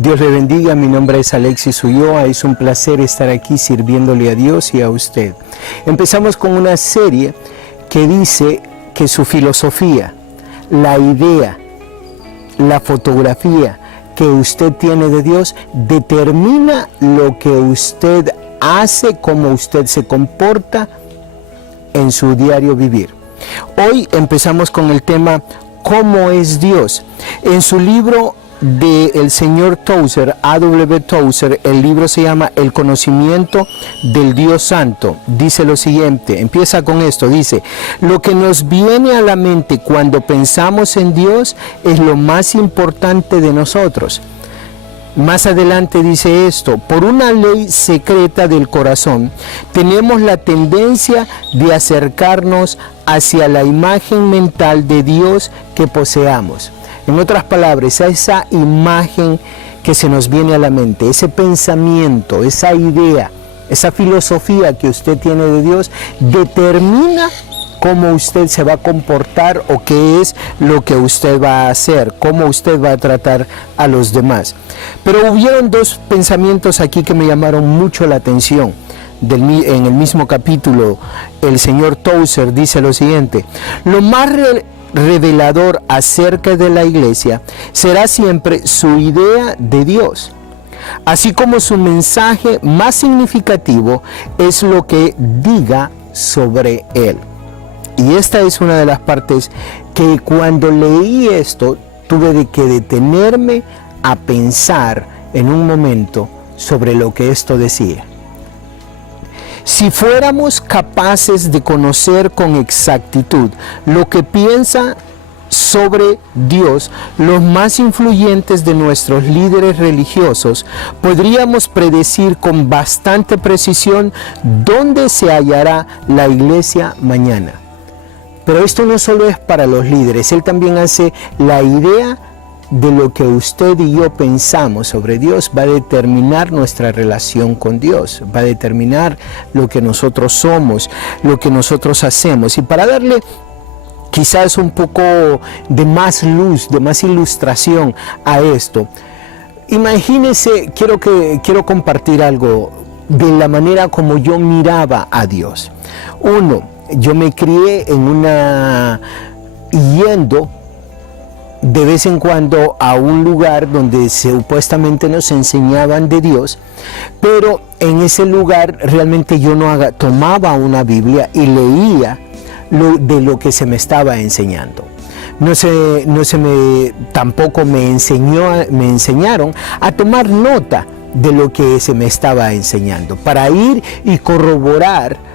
Dios le bendiga, mi nombre es Alexis Ulloa, es un placer estar aquí sirviéndole a Dios y a usted. Empezamos con una serie que dice que su filosofía, la idea, la fotografía que usted tiene de Dios determina lo que usted hace, cómo usted se comporta en su diario vivir. Hoy empezamos con el tema ¿cómo es Dios? En su libro del señor Tozer, A.W. Tozer, el libro se llama El conocimiento del Dios Santo. Dice lo siguiente, empieza con esto, dice: lo que nos viene a la mente cuando pensamos en Dios es lo más importante de nosotros. Más adelante dice esto: por una ley secreta del corazón, tenemos la tendencia de acercarnos hacia la imagen mental de Dios que poseamos. En otras palabras, esa imagen que se nos viene a la mente, ese pensamiento, esa idea, esa filosofía que usted tiene de Dios, determina cómo usted se va a comportar o qué es lo que usted va a hacer, cómo usted va a tratar a los demás. Pero hubieron dos pensamientos aquí que me llamaron mucho la atención. En el mismo capítulo, el señor Tozer dice lo siguiente: lo más revelador acerca de la iglesia será siempre su idea de Dios, así como su mensaje más significativo es lo que diga sobre él. Y esta es una de las partes que cuando leí esto tuve que detenerme a pensar en un momento sobre lo que esto decía. Si fuéramos capaces de conocer con exactitud lo que piensa sobre Dios los más influyentes de nuestros líderes religiosos, podríamos predecir con bastante precisión dónde se hallará la iglesia mañana. Pero esto no solo es para los líderes, él también hace la idea de lo que usted y yo pensamos sobre Dios, va a determinar nuestra relación con Dios, va a determinar lo que nosotros somos, lo que nosotros hacemos. Y para darle quizás un poco de más luz, de más ilustración a esto, imagínese, quiero compartir algo de la manera como yo miraba a Dios. Yo me crié yendo de vez en cuando a un lugar donde supuestamente nos enseñaban de Dios, pero en ese lugar realmente yo no tomaba una Biblia y leía de lo que se me estaba enseñando. Tampoco me enseñaron a tomar nota de lo que se me estaba enseñando, para ir y corroborar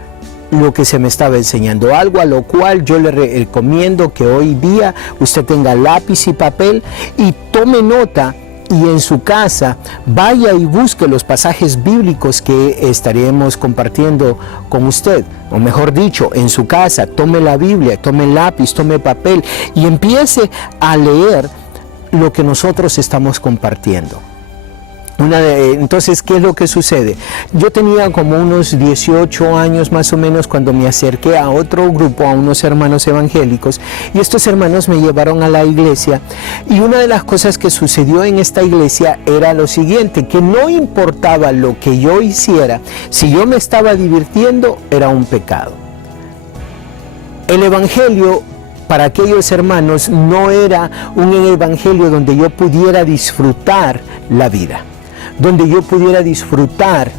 lo que se me estaba enseñando, algo a lo cual yo le recomiendo que hoy día usted tenga lápiz y papel y tome nota, y en su casa vaya y busque los pasajes bíblicos que estaremos compartiendo con usted, o mejor dicho, en su casa tome la Biblia, tome lápiz, tome papel y empiece a leer lo que nosotros estamos compartiendo. Entonces, ¿qué es lo que sucede? Yo tenía como unos 18 años más o menos cuando me acerqué a otro grupo, a unos hermanos evangélicos, y estos hermanos me llevaron a la iglesia, y una de las cosas que sucedió en esta iglesia era lo siguiente, que no importaba lo que yo hiciera, si yo me estaba divirtiendo, era un pecado. El evangelio para aquellos hermanos no era un evangelio donde yo pudiera disfrutar la vida, donde yo pudiera disfrutar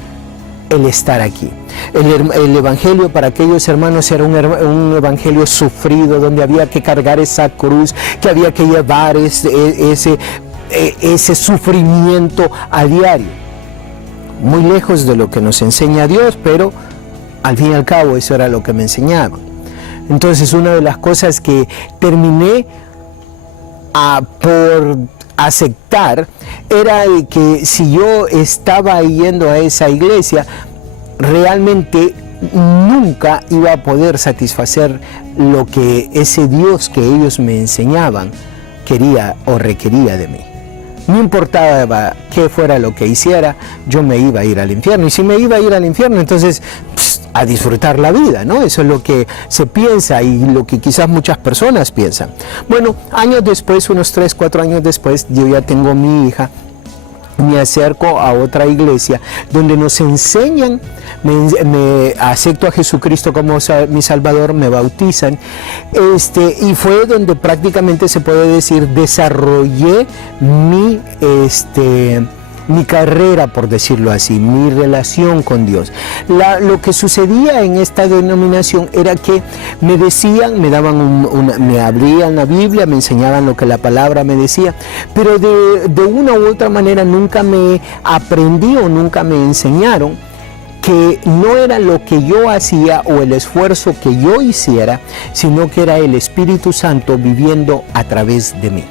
el estar aquí. El evangelio para aquellos hermanos era un evangelio sufrido, donde había que cargar esa cruz, que había que llevar ese sufrimiento a diario. Muy lejos de lo que nos enseña Dios, pero al fin y al cabo eso era lo que me enseñaban. Entonces, una de las cosas que terminé por aceptar era que si yo estaba yendo a esa iglesia, realmente nunca iba a poder satisfacer lo que ese Dios que ellos me enseñaban quería o requería de mí. No importaba qué fuera lo que hiciera, yo me iba a ir al infierno. Y si me iba a ir al infierno, entonces a disfrutar la vida, ¿no? Eso es lo que se piensa y lo que quizás muchas personas piensan. Bueno, años después, unos 3, 4 años después, yo ya tengo mi hija. me acerco a otra iglesia donde nos enseñan, me acepto a Jesucristo como mi Salvador, me bautizan, y fue donde prácticamente se puede decir desarrollé mi carrera, por decirlo así, mi relación con Dios. Lo que sucedía en esta denominación era que me decían, me abrían la Biblia, me enseñaban lo que la palabra me decía, pero de una u otra manera nunca me aprendí o nunca me enseñaron que no era lo que yo hacía o el esfuerzo que yo hiciera, sino que era el Espíritu Santo viviendo a través de mí.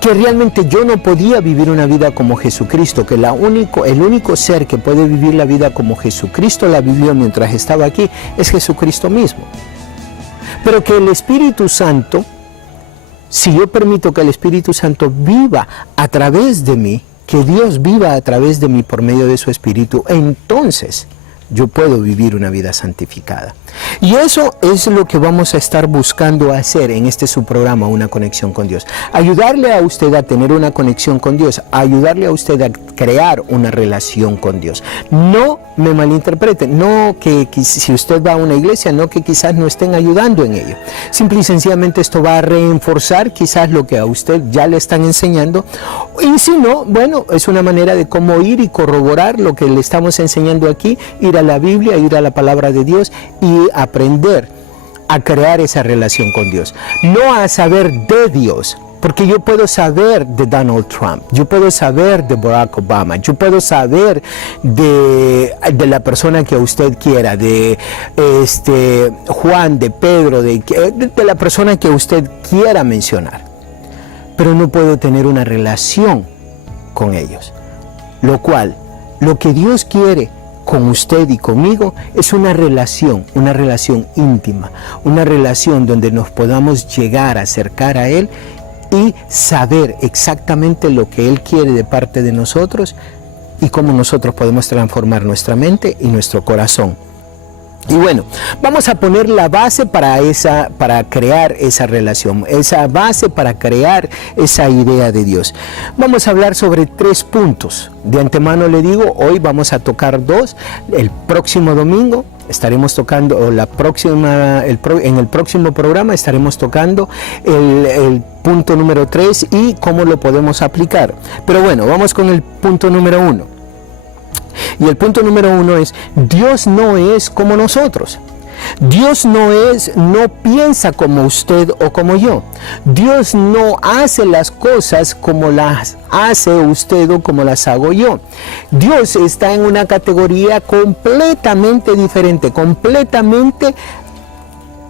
Que realmente yo no podía vivir una vida como Jesucristo, que el único ser que puede vivir la vida como Jesucristo la vivió mientras estaba aquí es Jesucristo mismo. Pero que el Espíritu Santo, si yo permito que el Espíritu Santo viva a través de mí, que Dios viva a través de mí por medio de su Espíritu, entonces yo puedo vivir una vida santificada. Y eso es lo que vamos a estar buscando hacer en su programa, Una Conexión con Dios. Ayudarle a usted a tener una conexión con Dios, ayudarle a usted a crear una relación con Dios. No me malinterpreten, no que si usted va a una iglesia, no que quizás no estén ayudando en ello. Simple y sencillamente esto va a reforzar quizás lo que a usted ya le están enseñando. Y si no, bueno, es una manera de cómo ir y corroborar lo que le estamos enseñando aquí, ir a la Biblia, ir a la palabra de Dios y aprender a crear esa relación con Dios, no a saber de Dios, porque yo puedo saber de Donald Trump, yo puedo saber de Barack Obama, yo puedo saber de la persona que usted quiera, de Juan, de Pedro, de la persona que usted quiera mencionar, pero no puedo tener una relación con ellos, lo que Dios quiere con usted y conmigo es una relación íntima, una relación donde nos podamos llegar a acercar a Él y saber exactamente lo que Él quiere de parte de nosotros y cómo nosotros podemos transformar nuestra mente y nuestro corazón. Y bueno, vamos a poner la base para crear esa relación, esa base para crear esa idea de Dios. Vamos a hablar sobre 3 puntos. De antemano le digo, hoy vamos a tocar 2. El próximo domingo estaremos tocando, en el próximo programa estaremos tocando el punto número 3 y cómo lo podemos aplicar. Pero bueno, vamos con el punto número 1. Y el punto número 1 es, Dios no es como nosotros. Dios no piensa como usted o como yo. Dios no hace las cosas como las hace usted o como las hago yo. Dios está en una categoría completamente diferente, completamente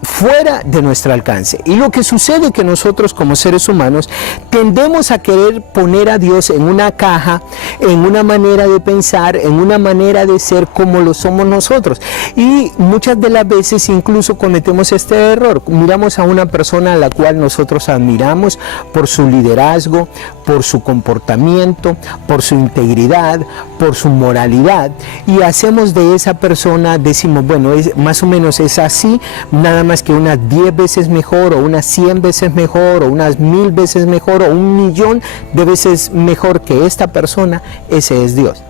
fuera de nuestro alcance. Y lo que sucede es que nosotros como seres humanos tendemos a querer poner a Dios en una caja, en una manera de pensar, en una manera de ser como lo somos nosotros. Y muchas de las veces incluso cometemos este error. Miramos a una persona a la cual nosotros admiramos por su liderazgo, por su comportamiento, por su integridad, por su moralidad, y hacemos de esa persona, decimos, bueno, más o menos es así, nada más que unas 10 veces mejor, o unas 100 veces mejor, o unas 1000 veces mejor, o 1.000.000 de veces mejor que esta persona. Ese es Dios.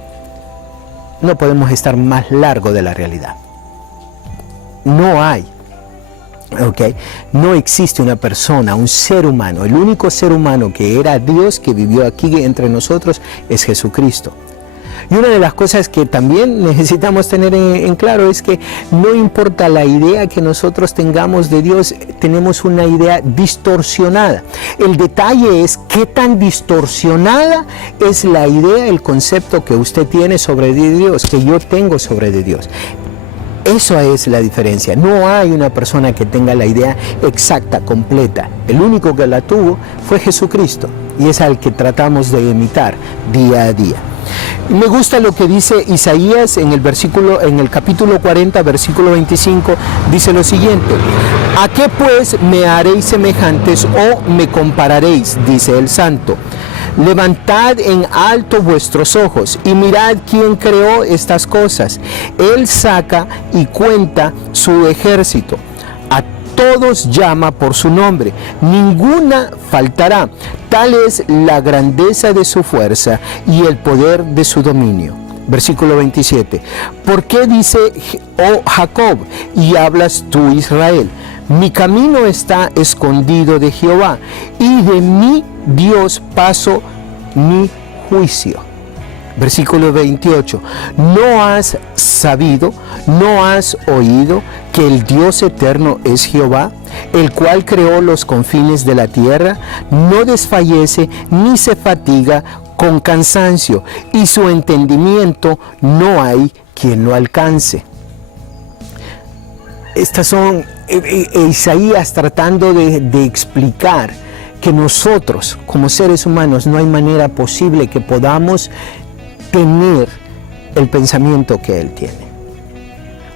No podemos estar más largo de la realidad. No hay. Okay. No existe una persona, un ser humano. El único ser humano que era Dios, que vivió aquí entre nosotros, es Jesucristo. Y una de las cosas que también necesitamos tener en claro es que no importa la idea que nosotros tengamos de Dios, tenemos una idea distorsionada. El detalle es qué tan distorsionada es la idea, el concepto que usted tiene sobre Dios, que yo tengo sobre Dios. Eso es la diferencia. No hay una persona que tenga la idea exacta, completa. El único que la tuvo fue Jesucristo, y es al que tratamos de imitar día a día. Me gusta lo que dice Isaías en el capítulo 40, versículo 25, dice lo siguiente: ¿a qué pues me haréis semejantes o me compararéis? Dice el Santo. Levantad en alto vuestros ojos y mirad quién creó estas cosas. Él saca y cuenta su ejército. A todos llama por su nombre, ninguna faltará. Tal es la grandeza de su fuerza y el poder de su dominio. Versículo 27. ¿Por qué dice, oh Jacob, y hablas tú, Israel? Mi camino está escondido de Jehová, y de mi Dios paso mi juicio. Versículo 28. ¿No has sabido, no has oído que el Dios eterno es Jehová, el cual creó los confines de la tierra? No desfallece ni se fatiga con cansancio, y su entendimiento no hay quien lo alcance. Estas son Isaías tratando de explicar que nosotros como seres humanos no hay manera posible que podamos tener el pensamiento que Él tiene.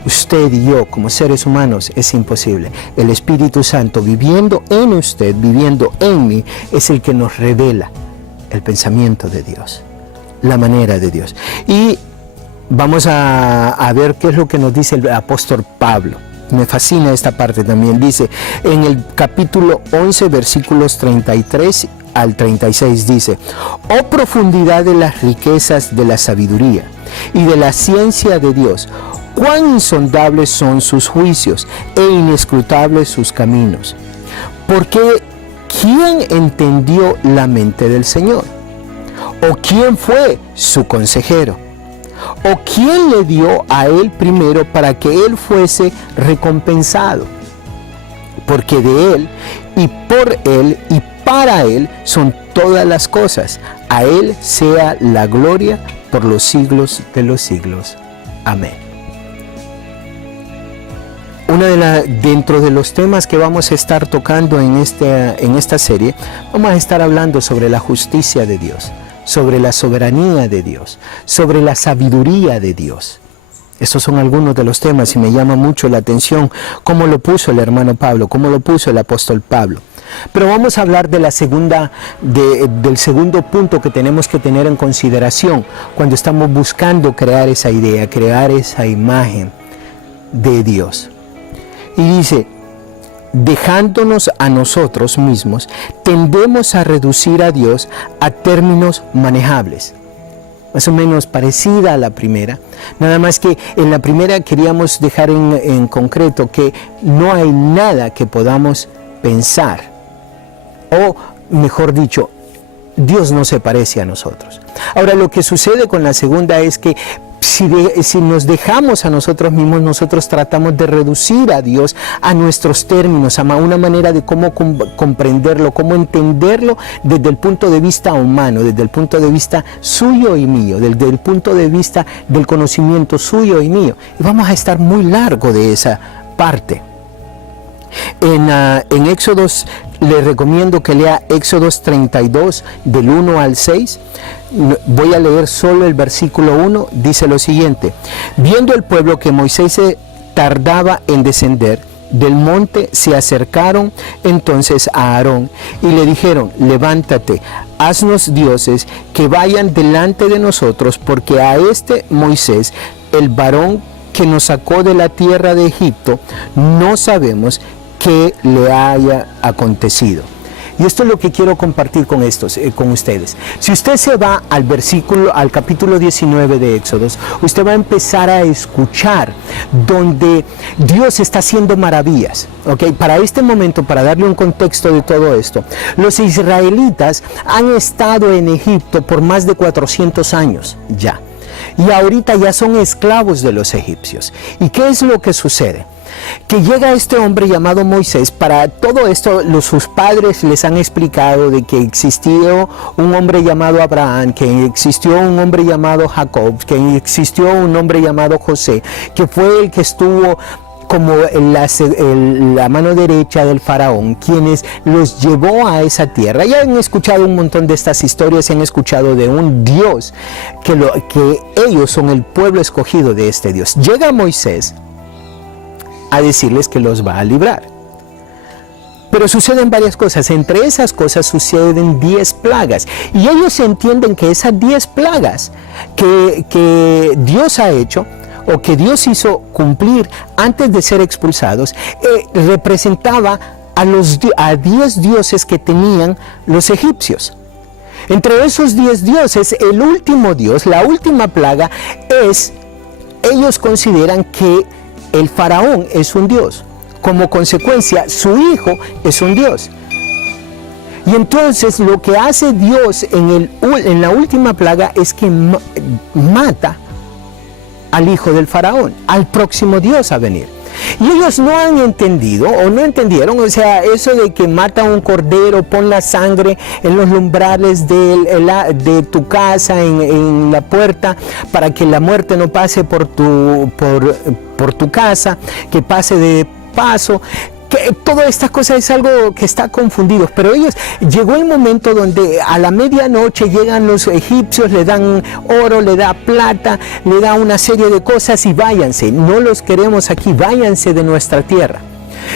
Usted y yo como seres humanos es imposible. El Espíritu Santo viviendo en usted, viviendo en mí, es el que nos revela el pensamiento de Dios, la manera de Dios. Y vamos a ver qué es lo que nos dice el apóstol Pablo. Me fascina esta parte también. Dice en el capítulo 11, versículos 33 al 36, dice: oh profundidad de las riquezas de la sabiduría y de la ciencia de Dios, cuán insondables son sus juicios e inescrutables sus caminos. Porque ¿quién entendió la mente del Señor? ¿O quién fue su consejero? ¿O quién le dio a él primero para que él fuese recompensado? Porque de él, y por él, y para él son todas las cosas. A él sea la gloria por los siglos de los siglos. Amén. Dentro de los temas que vamos a estar tocando en esta serie, vamos a estar hablando sobre la justicia de Dios, sobre la soberanía de Dios, sobre la sabiduría de Dios. Estos son algunos de los temas y me llama mucho la atención cómo lo puso el hermano Pablo, cómo lo puso el apóstol Pablo. Pero vamos a hablar de del segundo punto que tenemos que tener en consideración cuando estamos buscando crear esa idea, crear esa imagen de Dios. Y dice: dejándonos a nosotros mismos, tendemos a reducir a Dios a términos manejables. Más o menos parecida a la primera, nada más que en la primera queríamos dejar en concreto que no hay nada que podamos pensar, o mejor dicho, Dios no se parece a nosotros. Ahora, lo que sucede con la segunda es que si nos dejamos a nosotros mismos, nosotros tratamos de reducir a Dios a nuestros términos, a una manera de cómo comprenderlo, cómo entenderlo desde el punto de vista humano, desde el punto de vista suyo y mío, desde el punto de vista del conocimiento suyo y mío. Y vamos a estar muy largo de esa parte. En Éxodos, le recomiendo que lea Éxodos 32, del 1 al 6. Voy a leer solo el versículo 1, dice lo siguiente: viendo el pueblo que Moisés se tardaba en descender del monte, se acercaron entonces a Aarón y le dijeron: levántate, haznos dioses que vayan delante de nosotros, porque a este Moisés, el varón que nos sacó de la tierra de Egipto, no sabemos qué le haya acontecido. Y esto es lo que quiero compartir con ustedes. Si usted se va al capítulo 19 de Éxodos, usted va a empezar a escuchar donde Dios está haciendo maravillas. ¿Okay? Para este momento, para darle un contexto de todo esto, los israelitas han estado en Egipto por más de 400 años ya. Y ahorita ya son esclavos de los egipcios. ¿Y qué es lo que sucede? Que llega este hombre llamado Moisés. Para todo esto sus padres les han explicado de que existió un hombre llamado Abraham, que existió un hombre llamado Jacob, que existió un hombre llamado José, que fue el que estuvo como la mano derecha del faraón, quienes los llevó a esa tierra. Ya han escuchado un montón de estas historias, han escuchado de un Dios, que ellos son el pueblo escogido de este Dios. Llega Moisés a decirles que los va a librar. Pero suceden varias cosas. Entre esas cosas suceden 10 plagas. Y ellos entienden que esas 10 plagas que Dios ha hecho o que Dios hizo cumplir antes de ser expulsados, representaba a 10 dioses que tenían los egipcios. Entre esos 10 dioses, el último dios, la última plaga ellos consideran que el faraón es un dios. Como consecuencia, su hijo es un dios. Y entonces lo que hace Dios en la última plaga es que mata al hijo del faraón, al próximo dios a venir. Y ellos no han entendido o no entendieron, o sea, eso de que mata un cordero, pon la sangre en los umbrales de tu casa, en la puerta, para que la muerte no pase por tu casa, que pase de paso. Que todas estas cosas es algo que está confundido, pero llegó el momento donde a la medianoche llegan los egipcios, le dan oro, le da plata, le da una serie de cosas y váyanse, no los queremos aquí, váyanse de nuestra tierra.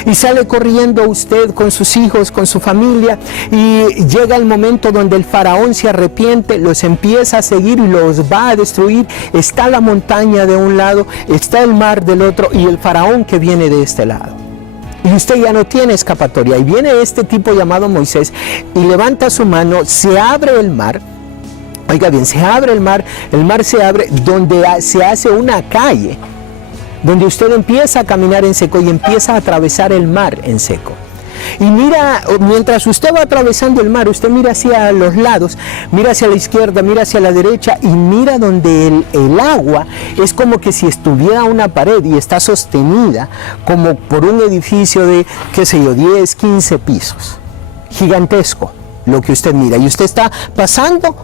Y sale corriendo usted con sus hijos, con su familia, y llega el momento donde el faraón se arrepiente, los empieza a seguir y los va a destruir. Está la montaña de un lado, está el mar del otro y el faraón que viene de este lado. Y usted ya no tiene escapatoria. Y viene este tipo llamado Moisés y levanta su mano, se abre el mar. Oiga bien, se abre el mar se abre donde se hace una calle, donde usted empieza a caminar en seco y empieza a atravesar el mar en seco. Y mira, mientras usted va atravesando el mar, usted mira hacia los lados, mira hacia la izquierda, mira hacia la derecha y mira donde el agua es como que si estuviera una pared y está sostenida como por un edificio de, qué sé yo, 10, 15 pisos. Gigantesco lo que usted mira. Y usted está pasando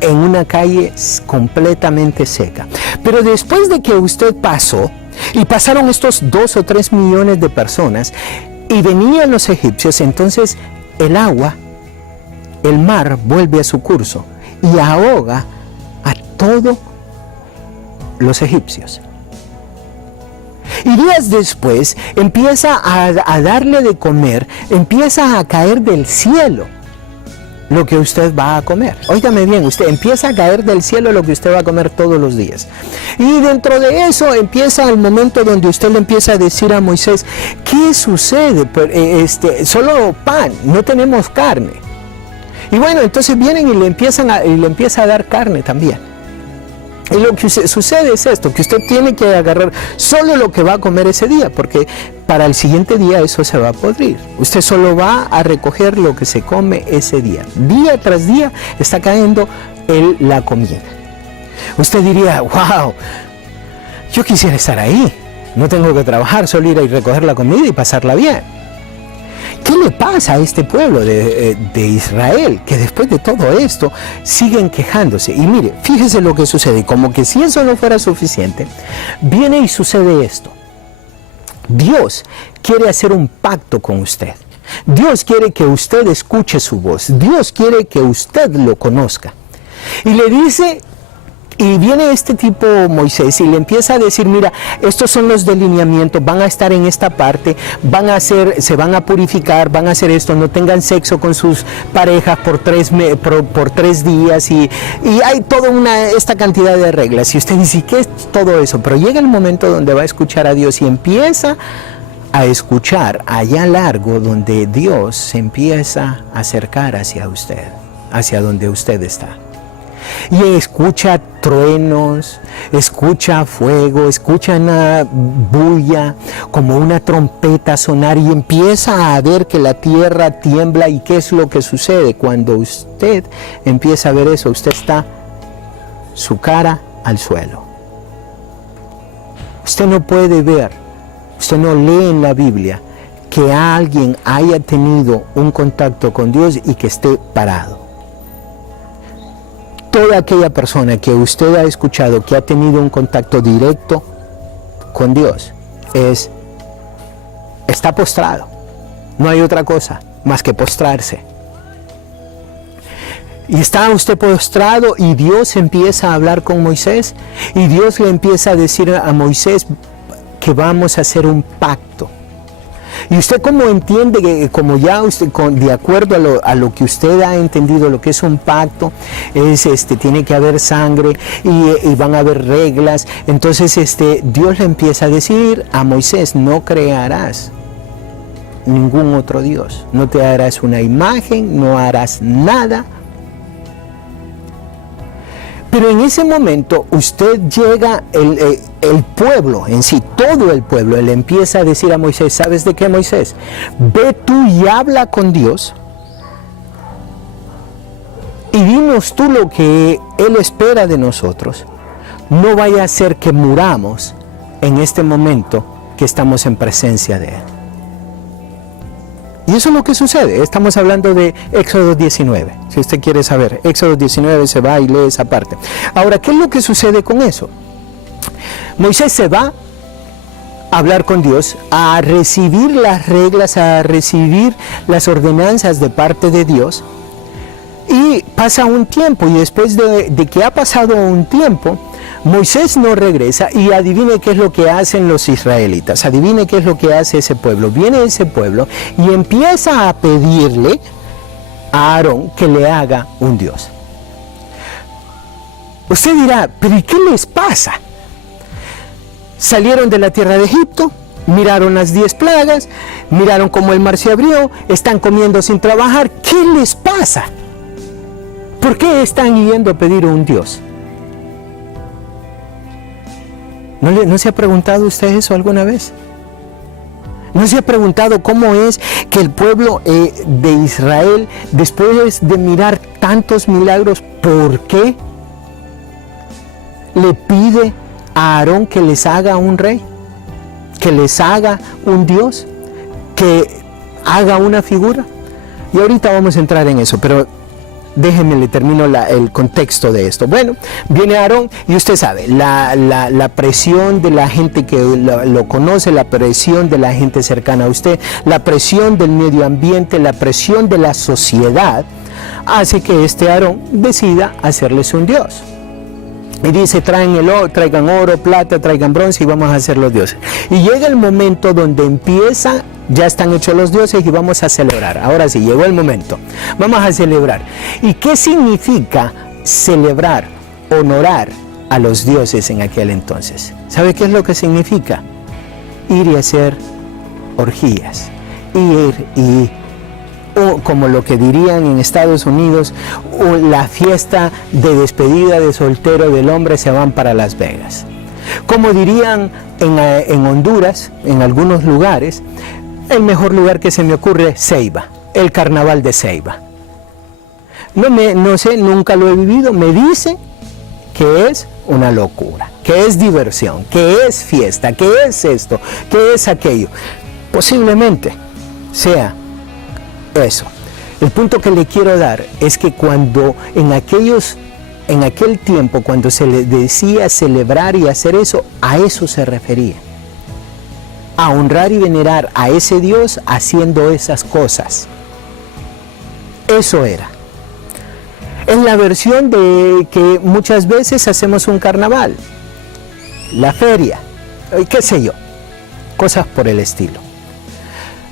en una calle completamente seca. Pero después de que usted pasó, y pasaron estos 2 o 3 millones de personas, y venían los egipcios, entonces el mar vuelve a su curso y ahoga a todos los egipcios. Y días después empieza a darle de comer, empieza a caer del cielo lo que usted va a comer. Óigame bien, usted empieza a caer del cielo lo que usted va a comer todos los días. Y dentro de eso empieza el momento donde usted le empieza a decir a Moisés, ¿qué sucede? Solo pan, no tenemos carne. Y bueno, entonces vienen y le empieza a dar carne también. Y lo que sucede es esto, que usted tiene que agarrar solo lo que va a comer ese día, porque para el siguiente día eso se va a podrir. Usted solo va a recoger lo que se come ese día. Día tras día está cayendo la comida. Usted diría, wow, yo quisiera estar ahí. No tengo que trabajar, solo ir a recoger la comida y pasarla bien. ¿Qué le pasa a este pueblo de Israel? Que después de todo esto siguen quejándose. Y mire, fíjese lo que sucede. Como que si eso no fuera suficiente, viene y sucede esto. Dios quiere hacer un pacto con usted. Dios quiere que usted escuche su voz. Dios quiere que usted lo conozca. Y le dice... Y viene este tipo Moisés y le empieza a decir, mira, estos son los delineamientos, van a estar en esta parte, se van a purificar, van a hacer esto, no tengan sexo con sus parejas por 3 días y hay toda esta cantidad de reglas. Y usted dice, ¿qué es todo eso? Pero llega el momento donde va a escuchar a Dios y empieza a escuchar allá largo donde Dios se empieza a acercar hacia usted, hacia donde usted está. Y escucha truenos, escucha fuego, escucha una bulla, como una trompeta sonar y empieza a ver que la tierra tiembla. ¿Y qué es lo que sucede? Cuando usted empieza a ver eso, usted está su cara al suelo. Usted no puede ver, usted no lee en la Biblia que alguien haya tenido un contacto con Dios y que esté parado. Toda aquella persona que usted ha escuchado que ha tenido un contacto directo con Dios está postrado. No hay otra cosa más que postrarse. Y está usted postrado y Dios empieza a hablar con Moisés y Dios le empieza a decir a Moisés que vamos a hacer un pacto. Y usted como entiende, que como ya usted, de acuerdo a lo que usted ha entendido, lo que es un pacto, tiene que haber sangre y van a haber reglas. Entonces Dios le empieza a decir a Moisés: no crearás ningún otro Dios, no te harás una imagen, no harás nada. Pero en ese momento usted llega, el pueblo en sí, todo el pueblo, le empieza a decir a Moisés: ¿sabes de qué, Moisés? Ve tú y habla con Dios y dinos tú lo que Él espera de nosotros. No vaya a ser que muramos en este momento que estamos en presencia de Él. Y eso es lo que sucede. Estamos hablando de Éxodo 19. Si usted quiere saber, Éxodo 19, se va y lee esa parte. Ahora, ¿qué es lo que sucede con eso? Moisés se va a hablar con Dios, a recibir las reglas, a recibir las ordenanzas de parte de Dios. Y pasa un tiempo, y después de que ha pasado un tiempo, Moisés no regresa, y adivine qué es lo que hacen los israelitas, adivine qué es lo que hace ese pueblo. Viene ese pueblo y empieza a pedirle a Aarón que le haga un Dios. Usted dirá: ¿pero y qué les pasa? Salieron de la tierra de Egipto, miraron las 10 plagas, miraron cómo el mar se abrió, están comiendo sin trabajar. ¿Qué les pasa? ¿Por qué están yendo a pedir un Dios? ¿No se ha preguntado usted eso alguna vez? ¿No se ha preguntado cómo es que el pueblo de Israel, después de mirar tantos milagros, por qué le pide a Aarón que les haga un rey, que les haga un Dios, que haga una figura? Y ahorita vamos a entrar en eso, pero déjenme le termino el contexto de esto. Bueno, viene Aarón y usted sabe, la presión de la gente que lo conoce, la presión de la gente cercana a usted, la presión del medio ambiente, la presión de la sociedad, hace que Aarón decida hacerles un Dios. Y dice: traigan oro, plata, traigan bronce y vamos a hacer los dioses. Y llega el momento donde empieza, ya están hechos los dioses y vamos a celebrar. Ahora sí, llegó el momento. Vamos a celebrar. ¿Y qué significa celebrar, honorar a los dioses en aquel entonces? ¿Sabe qué es lo que significa? Ir y hacer orgías. O como lo que dirían en Estados Unidos, la fiesta de despedida de soltero del hombre, se van para Las Vegas. Como dirían en Honduras, en algunos lugares, el mejor lugar que se me ocurre es Ceiba, el carnaval de Ceiba. No sé, nunca lo he vivido, me dicen que es una locura, que es diversión, que es fiesta, que es esto, que es aquello. Posiblemente sea eso. El punto que le quiero dar es que cuando en aquel tiempo, cuando se le decía celebrar y hacer eso, a eso se refería. A honrar y venerar a ese Dios haciendo esas cosas. Eso era. Es la versión de que muchas veces hacemos un carnaval, la feria, qué sé yo, cosas por el estilo.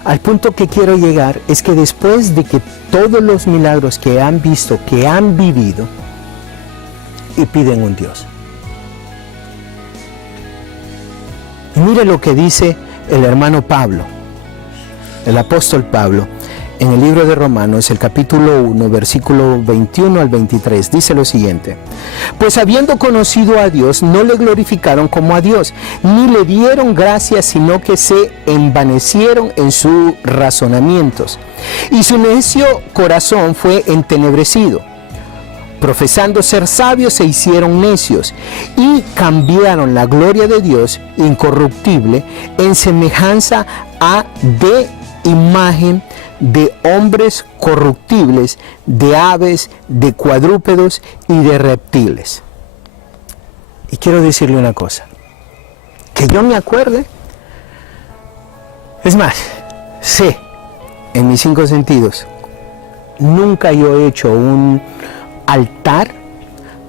Al punto que quiero llegar es que después de que todos los milagros que han visto, que han vivido, y piden un Dios. Y mire lo que dice el hermano Pablo, el apóstol Pablo, en el libro de Romanos, el capítulo 1, versículo 21 al 23, dice lo siguiente: pues habiendo conocido a Dios, no le glorificaron como a Dios, ni le dieron gracias, sino que se envanecieron en sus razonamientos, y su necio corazón fue entenebrecido. Profesando ser sabios, se hicieron necios, y cambiaron la gloria de Dios incorruptible en semejanza de imagen de hombres corruptibles, de aves, de cuadrúpedos y de reptiles. Y quiero decirle una cosa, que yo me acuerde, es más, sé en mis 5 sentidos, nunca yo he hecho un altar,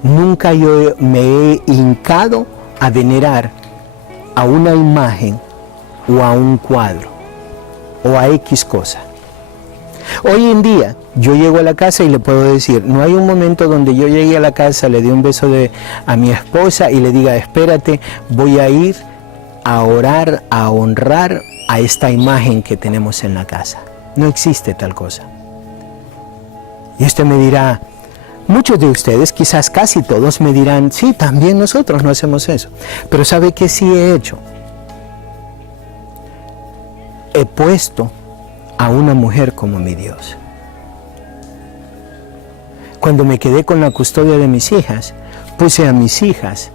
nunca yo me he hincado a venerar a una imagen o a un cuadro o a X cosa. Hoy en día yo llego a la casa y le puedo decir, no hay un momento donde yo llegue a la casa, le dé un beso a mi esposa y le diga, espérate, voy a ir a orar, a honrar a esta imagen que tenemos en la casa. No existe tal cosa. Y usted me dirá, muchos de ustedes, quizás casi todos me dirán, sí, también nosotros no hacemos eso. Pero ¿sabe qué sí he hecho? He puesto a una mujer como mi Dios. Cuando me quedé con la custodia de mis hijas, puse a mis hijas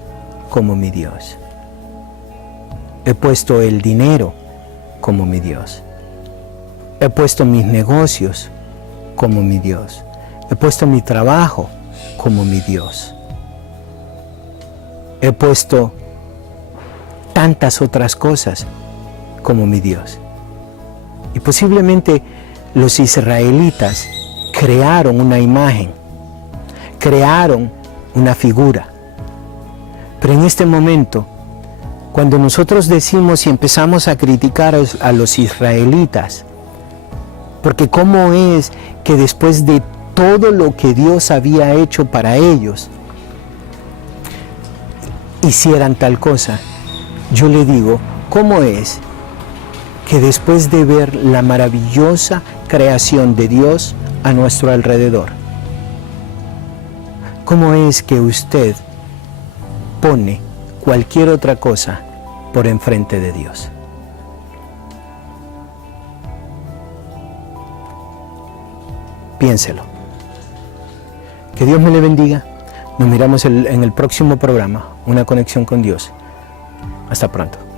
como mi Dios. He puesto el dinero como mi Dios. He puesto mis negocios como mi Dios. He puesto mi trabajo como mi Dios. He puesto tantas otras cosas como mi Dios. Y posiblemente los israelitas crearon una imagen, crearon una figura. Pero en este momento, cuando nosotros decimos y empezamos a criticar a los israelitas, porque cómo es que después de todo lo que Dios había hecho para ellos, hicieran tal cosa, yo le digo, ¿cómo es que después de ver la maravillosa creación de Dios a nuestro alrededor, cómo es que usted pone cualquier otra cosa por enfrente de Dios? Piénselo. Que Dios me le bendiga. Nos miramos en el próximo programa, Una Conexión con Dios. Hasta pronto.